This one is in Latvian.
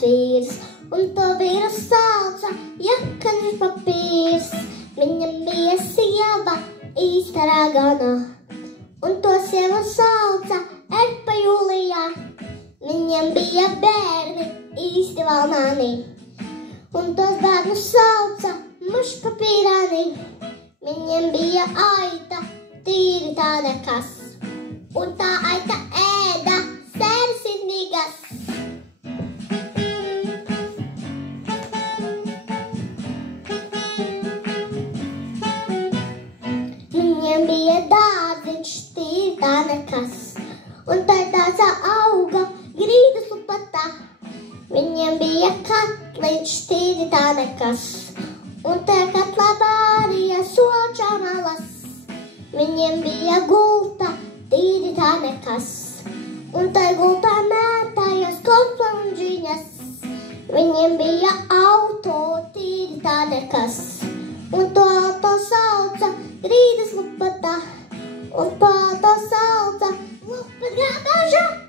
kāds vīrs, un to vīru sauca Jakaņš Papīrs. Viņam bija sieva īsta ragana, un to sievu sauca Erpa Jūlijā. Viņam bija bērni īsti valnāni, un tos bērnus sauca Mušpapīrāni. Viņam bija aita tīri tāda kas, un tā aita ēda sērsirdīgas. Viņam bija dārziņš tīri tāda kas, un tā tāda auga grīdas lupatā. Viņam bija katliņš tīri tāda kas, un tā katlā bārīja sočā malas. Viņam bija gulta tīri tāda kas, un tā gultā mētājas konflanžiņas. Viņam bija auto tīri tāda kas, un to auto sauca grīdas lupatā, un to auto sauca lupat grābāža.